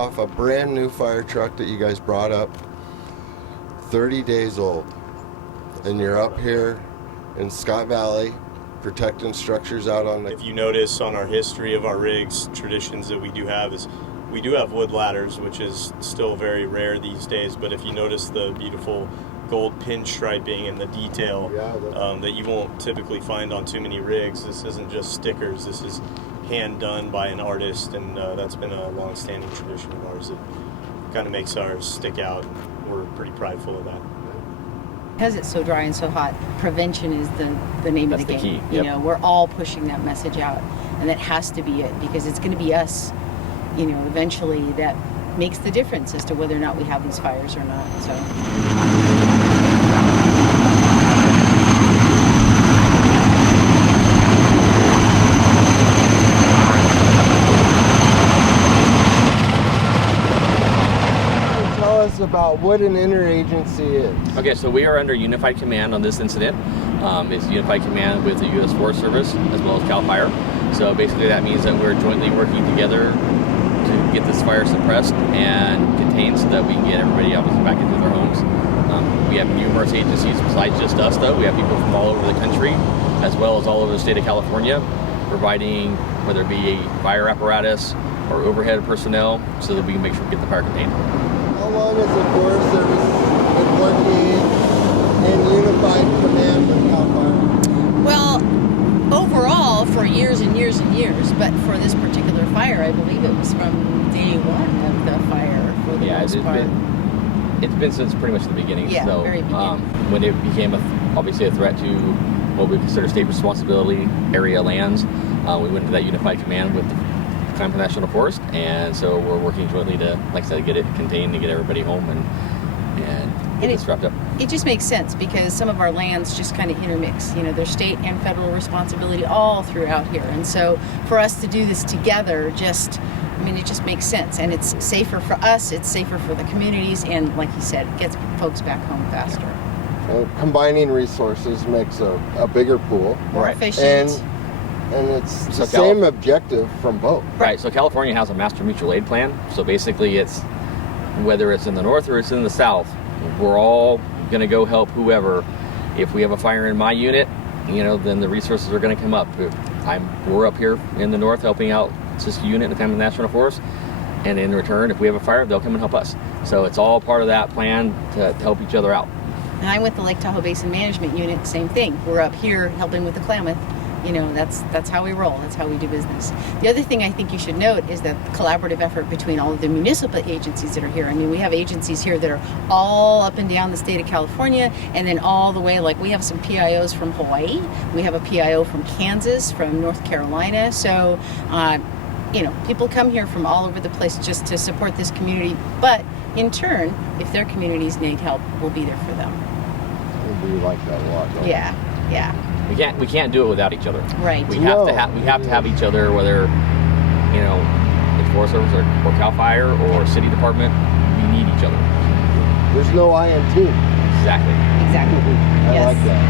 Off a brand new fire truck that you guys brought up, 30 days old, and you're up here in Scott Valley protecting structures out on the... If you notice on our history of our rigs, traditions that we do have is we do have wood ladders, which is still very rare these days, but if you notice the beautiful gold pinstriping and the detail that you won't typically find on too many rigs, this isn't just stickers, this is hand done by an artist, and that's been a long-standing tradition of ours. It kind of makes ours stick out. We're pretty prideful of that. Because it's so dry and so hot, prevention is the name of the game. Key. Yep. You know, we're all pushing that message out, and that has to be it, because it's going to be us, you know, eventually that makes the difference as to whether or not we have these fires or not. So. About what an interagency is. Okay, so we are under unified command on this incident. It's unified command with the U.S. Forest Service as well as CalFire. So basically that means that we're jointly working together to get this fire suppressed and contained so that we can get everybody obviously back into their homes. We have numerous agencies besides just us though. We have people from all over the country as well as all over the state of California providing whether it be a fire apparatus or overhead personnel so that we can make sure we get the fire contained. How long has the Forest Service been working in unified command with CalFire? Well, overall for years and years and years, but for this particular fire, I believe it was from day one of the fire for the most part. It's been since pretty much the beginning. Yeah, so, very beginning. When it became obviously a threat to what we consider state responsibility area lands, we went to that unified command with the Colburn National Forest, and so we're working jointly to, like I said, get it contained and get everybody home and get this wrapped up. It just makes sense because some of our lands just kind of intermix. You know, there's state and federal responsibility all throughout here, and so for us to do this together, it just makes sense, and it's safer for us, it's safer for the communities, and like you said, it gets folks back home faster. Combining resources makes a bigger pool. More efficient. And it's the same objective from both. Right, so California has a master mutual aid plan. So basically it's, whether it's in the north or it's in the south, we're all going to go help whoever. If we have a fire in my unit, you know, then the resources are going to come up. We're up here in the north helping out Siskiyou unit in the Pasadena National Forest. And in return, if we have a fire, they'll come and help us. So it's all part of that plan to help each other out. And I'm with the Lake Tahoe Basin Management Unit, same thing. We're up here helping with the Klamath. You know, that's how we roll. That's how we do business. The other thing I think you should note is that the collaborative effort between all of the municipal agencies that are here. I mean, we have agencies here that are all up and down the state of California, and then all the way, like we have some PIOs from Hawaii. We have a PIO from Kansas, from North Carolina. So, you know, people come here from all over the place just to support this community. But in turn, if their communities need help, we'll be there for them. We like that a lot, don't we? Yeah. We can't do it without each other. Right. We have to have each other, whether, you know, it's Forest Service or CalFire or City Department. We need each other. There's no I in team. Exactly. I like that.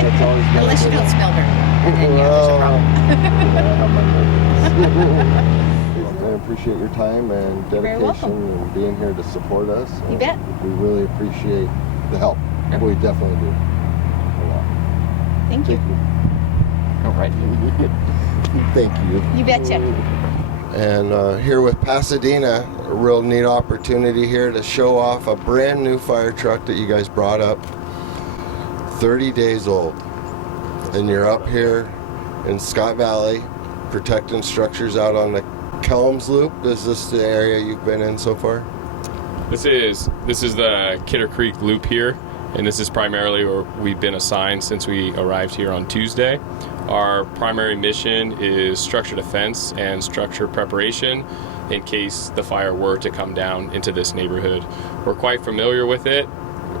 That's always good. Unless you don't smell very good, and then there's a problem. I appreciate your time and dedication and being here to support us. You bet. We really appreciate the help. Yep. We definitely do. Thank you. All right. Thank you. You betcha. And here with Pasadena, a real neat opportunity here to show off a brand new fire truck that you guys brought up, 30 days old. And you're up here in Scott Valley protecting structures out on the Kelms Loop. Is this the area you've been in so far? This is the Kidder Creek Loop here. And this is primarily where we've been assigned since we arrived here on Tuesday. Our primary mission is structure defense and structure preparation in case the fire were to come down into this neighborhood. We're quite familiar with it.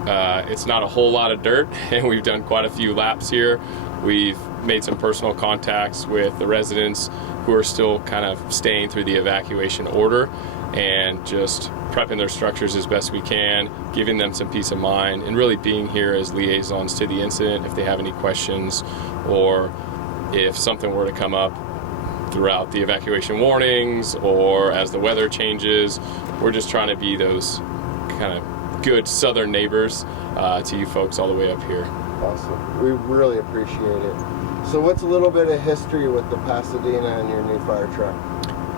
It's not a whole lot of dirt, and we've done quite a few laps here. We've made some personal contacts with the residents who are still kind of staying through the evacuation order and just prepping their structures as best we can, giving them some peace of mind, and really being here as liaisons to the incident if they have any questions, or if something were to come up throughout the evacuation warnings or as the weather changes, we're just trying to be those kind of good southern neighbors to you folks all the way up here. Awesome. We really appreciate it. So what's a little bit of history with the Pasadena and your new fire truck?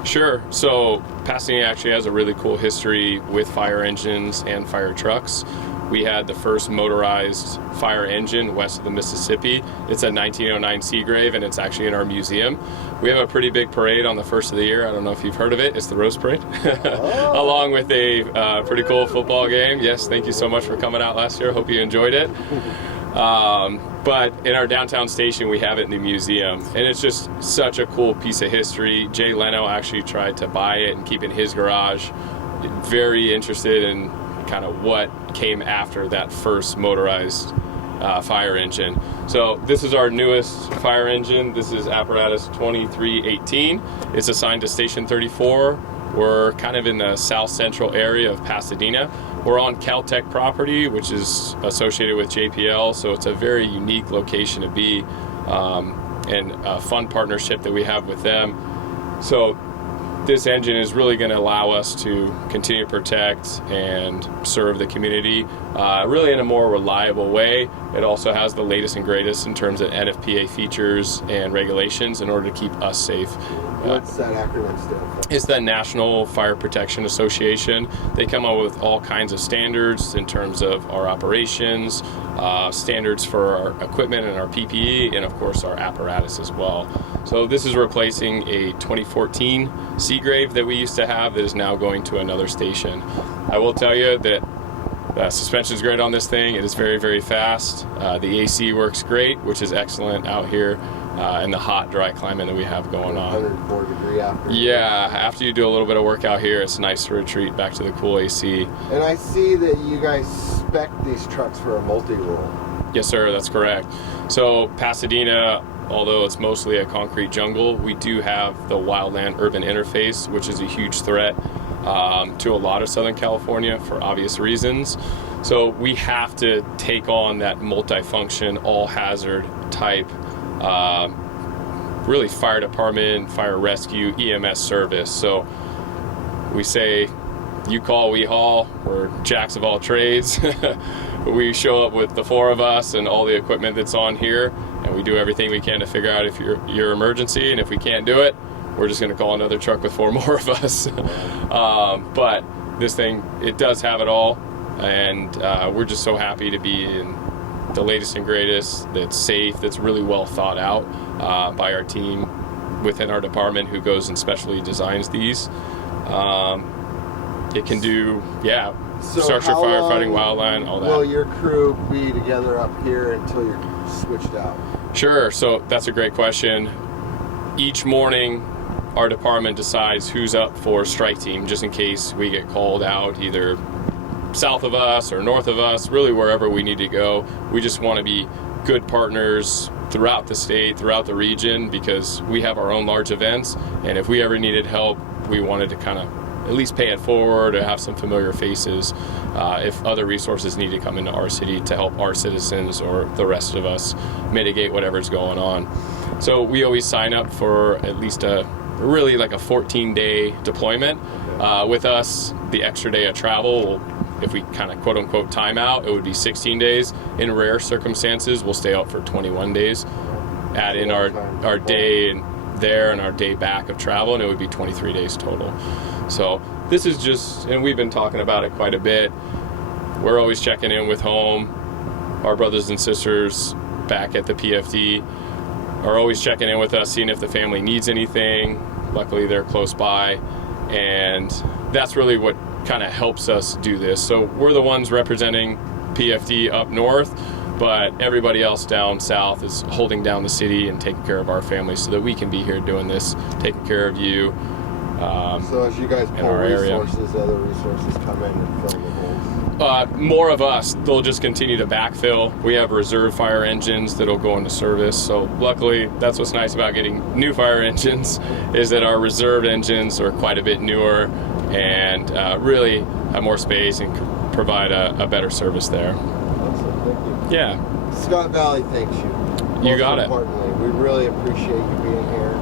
Sure. So Pasadena actually has a really cool history with fire engines and fire trucks. We had the first motorized fire engine west of the Mississippi. It's a 1909 Seagrave, and it's actually in our museum. We have a pretty big parade on the first of the year. I don't know if you've heard of it. It's the Rose Parade, along with a pretty cool football game. Yes, thank you so much for coming out last year. Hope you enjoyed it. But in our downtown station, we have it in the museum, and it's just such a cool piece of history. Jay Leno actually tried to buy it and keep it in his garage. Very interested in kind of what came after that first motorized fire engine. So this is our newest fire engine. This is apparatus 2318. It's assigned to Station 34. We're kind of in the south central area of Pasadena. We're on Caltech property, which is associated with JPL, so it's a very unique location to be, and a fun partnership that we have with them. So this engine is really going to allow us to continue to protect and serve the community really in a more reliable way. It also has the latest and greatest in terms of NFPA features and regulations in order to keep us safe. What's that acronym stand for? It's the National Fire Protection Association. They come up with all kinds of standards in terms of our operations, standards for our equipment and our PPE, and of course our apparatus as well. So this is replacing a 2014 Seagrave that we used to have that is now going to another station. I will tell you that suspension is great on this thing. It is very, very fast. The AC works great, which is excellent out here in the hot, dry climate that we have going on. 104-degree after. Yeah, after you do a little bit of work out here, it's nice to retreat back to the cool AC. And I see that you guys spec these trucks for a multi-role. Yes, sir, that's correct. So Pasadena, although it's mostly a concrete jungle, we do have the wildland urban interface, which is a huge threat to a lot of Southern California for obvious reasons. So we have to take on that multifunction, all-hazard type really fire department, fire rescue, EMS service. So we say, you call, we haul. We're jacks of all trades. We show up with the four of us and all the equipment that's on here, and we do everything we can to figure out if your emergency, and if we can't do it, we're just going to call another truck with four more of us. But this thing, it does have it all, and we're just so happy to be in the latest and greatest, that's safe, that's really well thought out by our team within our department who goes and specially designs these. It can do, So structure, how firefighting, long wildland, all that. will your crew be together up here until you're switched out? Sure, so that's a great question. Each morning, our department decides who's up for strike team, just in case we get called out either south of us or north of us, really wherever we need to go. We just want to be good partners throughout the state, throughout the region, because we have our own large events, and if we ever needed help, we wanted to kind of at least pay it forward or have some familiar faces if other resources need to come into our city to help our citizens or the rest of us mitigate whatever's going on. So we always sign up for at least really like a 14-day deployment. With us, the extra day of travel, if we kind of quote unquote time out, it would be 16 days. In rare circumstances, we'll stay out for 21 days. Add in our day there and our day back of travel, and it would be 23 days total. So this is just, and we've been talking about it quite a bit. We're always checking in with home. Our brothers and sisters back at the PFD are always checking in with us, seeing if the family needs anything. Luckily, they're close by, and that's really what kind of helps us do this. So we're the ones representing PFD up north, but everybody else down south is holding down the city and taking care of our families so that we can be here doing this, taking care of you. So as you guys pull resources, other resources come in and fill the holes? More of us, they'll just continue to backfill. We have reserve fire engines that'll go into service. So luckily, that's what's nice about getting new fire engines, is that our reserved engines are quite a bit newer and really have more space and can provide a better service there. Awesome, thank you. Yeah. Scott Valley thanks you. You got Most it. importantly, we really appreciate you being here.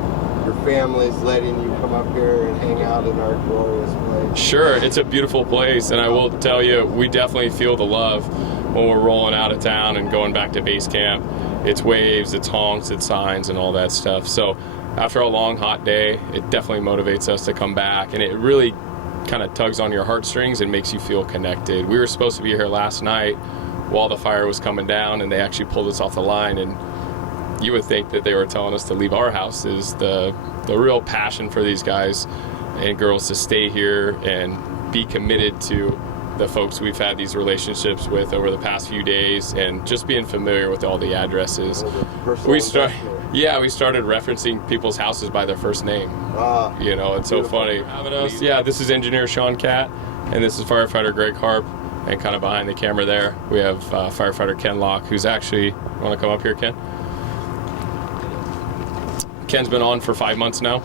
your family's letting you come up here and hang out in our glorious place. Sure, it's a beautiful place, and I will tell you, we definitely feel the love when we're rolling out of town and going back to base camp. It's waves, it's honks, it's signs, and all that stuff. So after a long, hot day, it definitely motivates us to come back, and it really kind of tugs on your heartstrings and makes you feel connected. We were supposed to be here last night while the fire was coming down, and they actually pulled us off the line, and you would think that they were telling us to leave our houses. The real passion for these guys and girls to stay here and be committed to the folks we've had these relationships with over the past few days, and just being familiar with all the addresses. We started referencing people's houses by their first name. You know, it's so funny. Yeah, this is engineer Sean Catt, and this is firefighter Greg Harp, and kind of behind the camera there we have firefighter Ken Locke, who's actually, want to come up here, Ken? Ken's been on for 5 months now,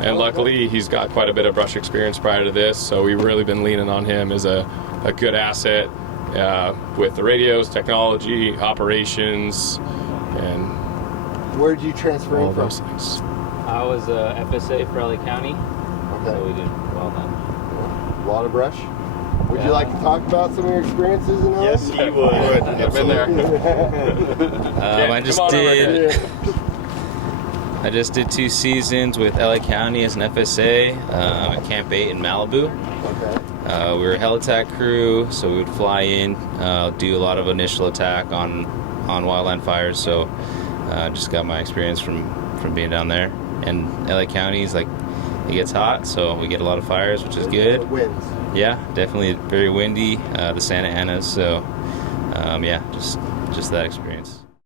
and luckily he's got quite a bit of brush experience prior to this, so we've really been leaning on him as a good asset with the radios, technology, operations, and where'd you transfer all in from? those things. I was a FSA for LA County, so we Okay. did well then. A lot of brush. Would you Yeah. like to talk about some of your experiences in Yes, LA? he would. I've been there. I just did 2 seasons with LA County as an FSA at Camp 8 in Malibu. Okay. We were a heli-tac crew, so we would fly in, do a lot of initial attack on wildland fires. So just got my experience from being down there. And LA County is like, it gets hot, so we get a lot of fires, which is good. The winds. Yeah, definitely very windy. The Santa Anas, so yeah, just that experience.